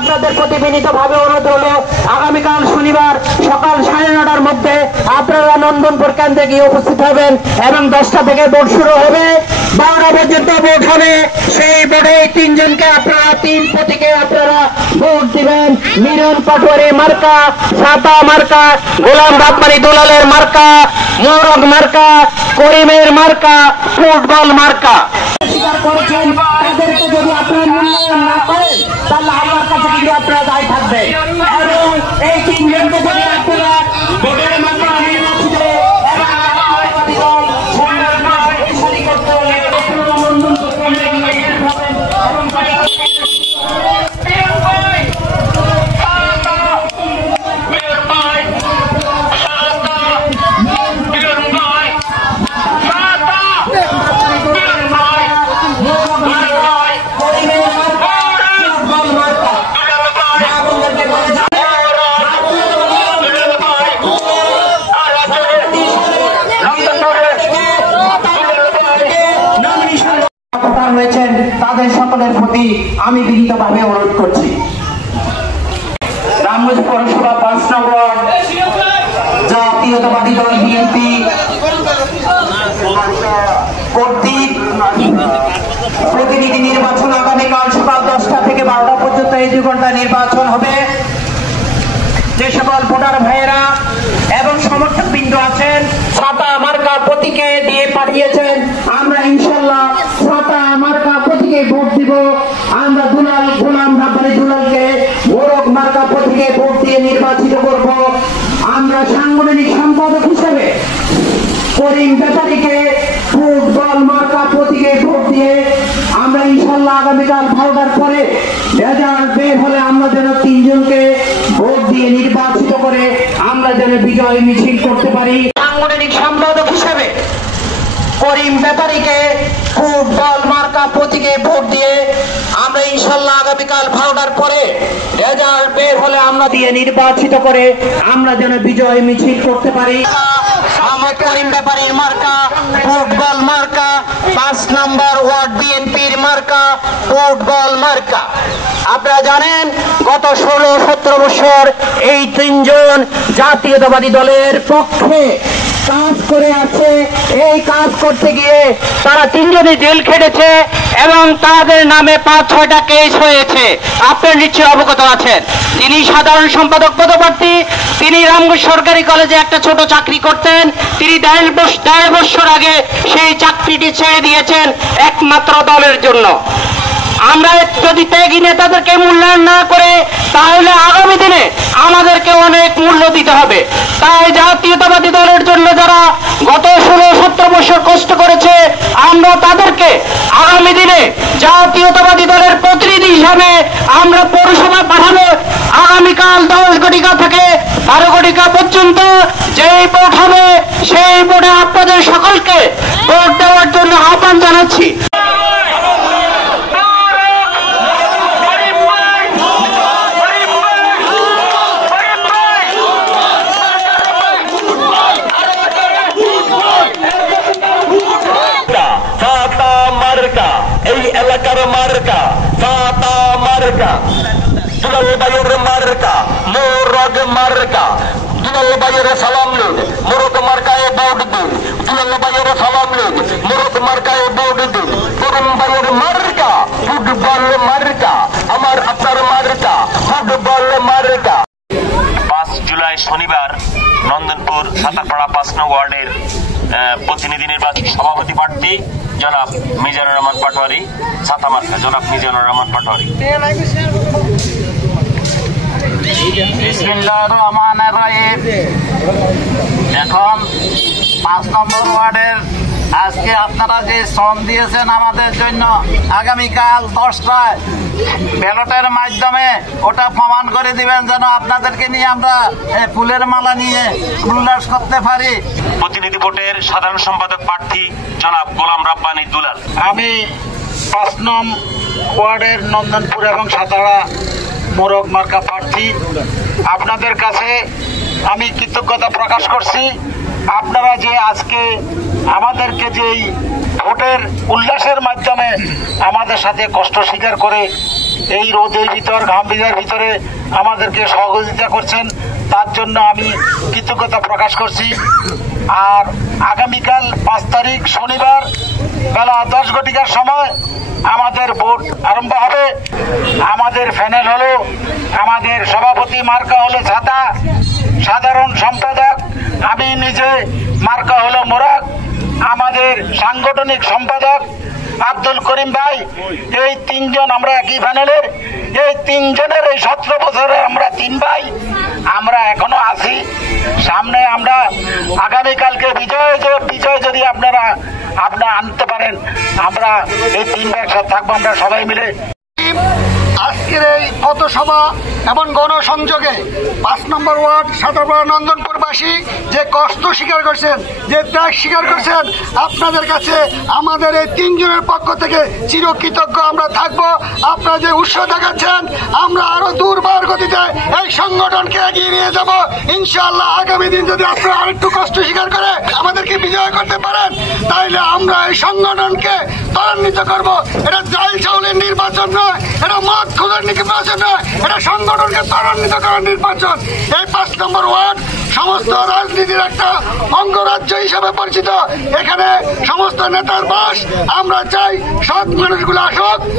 আপনাদের প্রতি বিনীতভাবে অনুরোধ হলো আগামীকাল শনিবার সকাল 9:30টার মধ্যে আপনারা নন্দনপুর কেন্দ্রে গিয়ে উপস্থিত হবেন এবং 10টা থেকে ভোট শুরু হবে, 12টা পর্যন্ত ভোট হবে। সেই ভোটে 3 জনকে আপনারা 3 প্রতীকে আপনারা ভোট দিবেন। মিরন পাটোয়ারি মার্কা, ছাতা মার্কা, গোলাম রাব্বানী দুলালের মার্কা, মোরগ মার্কা, করিমের মার্কা, ফুটবল মার্কা। স্বীকার করেছেন তাদেরকে যদি আপনারা মূল্যায়ন না করেন তাহলে আমার কাছে কিন্তু আপনারা দায়ী থাকবেন এবং এই 3 জনকে যদি আপনারা ভোটের মাধ্যমে নির্বাচিত হয়েছেন তাদের সকলের প্রতি আমি বিনীতভাবে অনুরোধ করছি। রামগঞ্জ পৌরসভা 5 নং ওয়ার্ড জাতীয়তাবাদী দল বিএনপি কর্তৃক প্রতিনিধি নির্বাচন আগামীকাল সকাল 10টা থেকে 12টা পর্যন্ত এই 2 ঘন্টা নির্বাচন হবে। যে সকল ভোটার ভাইয়েরা এবং সমর্থক বৃন্দ আছেন ছাতা মার্কা প্রতীকে দিয়ে পাঠিয়েছেন, আমরা ইনশাআল্লাহ ছাতা মার্কা প্রতীকে ভোট দিব। আমরা দুলাল গোলাম রাব্বানী দুলালকে মোরগ মার্কা প্রতীকে ভোট দিয়ে নির্বাচিত করব। আমরা সাংগঠনিক সম্পাদক হিসেবে করিম ব্যাপারীকে ফুটবল মার্কা প্রতীকে ভোট দিয়ে আমরা ইনশাআল্লাহ আগামীকাল 12টার পরে রেজাল্ট বের হলে আমরা যেন 3 জনকে ভোট দিয়ে নির্বাচিত করে আমরা যেন বিজয় মিছিল করতে পারি। সাংগঠনিক সম্পাদক হিসেবে করিম ব্যাপারীকে ফুটবল মার্কা প্রতীকে ভোট দিয়ে আমরা ইনশাআল্লাহ আগামীকাল 12টার পরে রেজাল্ট বের হলে আমরা দিয়ে নির্বাচিত করে আমরা যেন বিজয় মিছিল করতে পারি। আমার করিম ব্যাপারীর মার্কা ফুটবল মার্কা, 5 নম্বর ওয়ার্ড বিএনপির মার্কা ফুটবল মার্কা। আপনারা জানেন গত 16-17 বছর এই 3 জন জাতীয়তাবাদী দলের পক্ষে কাজ করে আছে। এই কাজ করতে গিয়ে তারা 3 জনই জেল খেটেছে এবং তাদের নামে 5-6টা কেস হয়েছে। আপনারা নিশ্চয়ই অবগত আছেন। তিনি সাধারণ সম্পাদক পদপ্রার্থী, তিনি রামগঞ্জ সরকারি কলেজে একটা ছোট চাকরি করতেন। তিনি 1.5 বছর আগে সেই চাকরিটি ছেড়ে দিয়েছেন একমাত্র দলের জন্য। আমরা যদি ত্যাগী নেতাদেরকে মূল্যায়ন না করে তাহলে আগামী দিনে আমাদেরকে অনেক মূল্য দিতে হবে। তাই জাতীয়তাবাদী দলের জন্য যারা গত 16-17 বছর কষ্ট করেছে আমরা তাদেরকে আগামী দিনে জাতীয়তাবাদী দলের প্রতিনিধি হিসাবে আমরা পৌরসভা পাঠাবো। আগামীকাল 10 ঘটিকা থেকে 12 ঘটিকা পর্যন্ত যেই ভোট হবে সেই ভোটে আপনাদের সকলকে ভোট দেওয়ার জন্য আহ্বান জানাচ্ছি। এই এলাকার মার্কা ছাতা মার্কা, দুলাল ভাইয়ের মার্কা মোরগ মার্কা। দুলাল ভাইয়ের সালাম নিন, মোরগ মার্কায় ভোট দিন। দুলাল ভাইয়ের সালাম নিন, মোরগ মার্কায় ভোট দিন। করিম ভাইয়ের মার্কা ফুটবল মার্কা, আমার আপনার মার্কা ফুটবল মার্কা। 5 জুলাই শনিবার নন্দনপুর সাতারপাড়া 5 নং ওয়ার্ডের প্রতিনিধি নির্বাচন সভাপতি প্রার্থী জনাব মিজানুর রহমান পাটোয়ারি, ছাতা মার্কা জনাব মিজানুর রহমান পাটোয়ারি। বিসমিল্লাহির রহমানির রহিম। এখন 5 নম্বর ওয়ার্ডের আজকে আপনারা যে শ্রম দিয়েছেন আমাদের জন্য, আগামীকাল 10টায় ব্যালটের মাধ্যমে ওটা প্রমাণ করে দিবেন যেন আপনাদেরকে নিয়ে আমরা ফুলের মালা নিয়ে উল্লাস করতে পারি। প্রতিনিধি ভোটের সাধারণ সম্পাদক প্রার্থী জনাব গোলাম রাব্বানী দুলাল। আমি 5 নং ওয়ার্ডের নন্দনপুর এবং সাতারা মোরগ মার্কা প্রার্থী। আপনাদের কাছে আমি কৃতজ্ঞতা প্রকাশ করছি। আপনারা যে আজকে আমাদেরকে যেই ভোটের উল্লাসের মাধ্যমে আমাদের সাথে কষ্ট স্বীকার করে এই রোদের ভিতর ঘাম ভিজার ভিতরে আমাদেরকে সহযোগিতা করছেন, তার জন্য আমি কৃতজ্ঞতা প্রকাশ করছি। আর আগামীকাল 5 তারিখ শনিবার বেলা 10 ঘটিকার সময় আমাদের ভোট আরম্ভ হবে। আমাদের প্যানেল হলো, আমাদের সভাপতি মার্কা হলো ছাতা, সাধারণ সম্পাদক আমি নিজে, মার্কা হলো মোরাক, আমাদের সাংগঠনিক সম্পাদক আব্দুল করিম ভাই। এই 3 জন আমরা একই প্যানেলের। এই 3 জনের এই 17 বছরে আমরা 3 ভাই, আমরা এখনো আছি। সামনে আমরা আগামীকালকে বিজয় যদি আপনারা আনতে পারেন, আমরা এই 3 ভাই একসাথে থাকবো, আমরা সবাই মিলে। আজকের এই পথসভা এবং গণসংযোগে 5 নম্বর ওয়ার্ড সাতারপাড়া নন্দনপুরবাসী যে কষ্ট স্বীকার করছেন, যে ত্যাগ স্বীকার করছেন, আপনাদের কাছে আমাদের এই 3 জনের পক্ষ থেকে চিরকৃতজ্ঞ আমরা থাকবো। আপনারা যে উৎসাহ দেখাচ্ছেন, আমরা আরো দুর্বার গতিতে এই সংগঠনকে এগিয়ে নিয়ে যাব ইনশাআল্লাহ। আগামী দিন যদি আপনারা আরেকটু কষ্ট স্বীকার করে আমাদেরকে বিজয় করতে পারেন, তাহলে আমরা এই সংগঠনকে ত্বরান্বিত করব। এটা জাল চাউলের নির্বাচন নয়, এটা মদ খোঁজার নির্বাচন নয়, এটা সংগঠনকে ত্বরান্বিত করার নির্বাচন। এই 5 নম্বর ওয়ার্ড সমস্ত রাজনীতির একটা অঙ্গরাজ্য হিসেবে পরিচিত। এখানে সমস্ত নেতার বাস। আমরা চাই সৎ মানুষগুলো আসুক।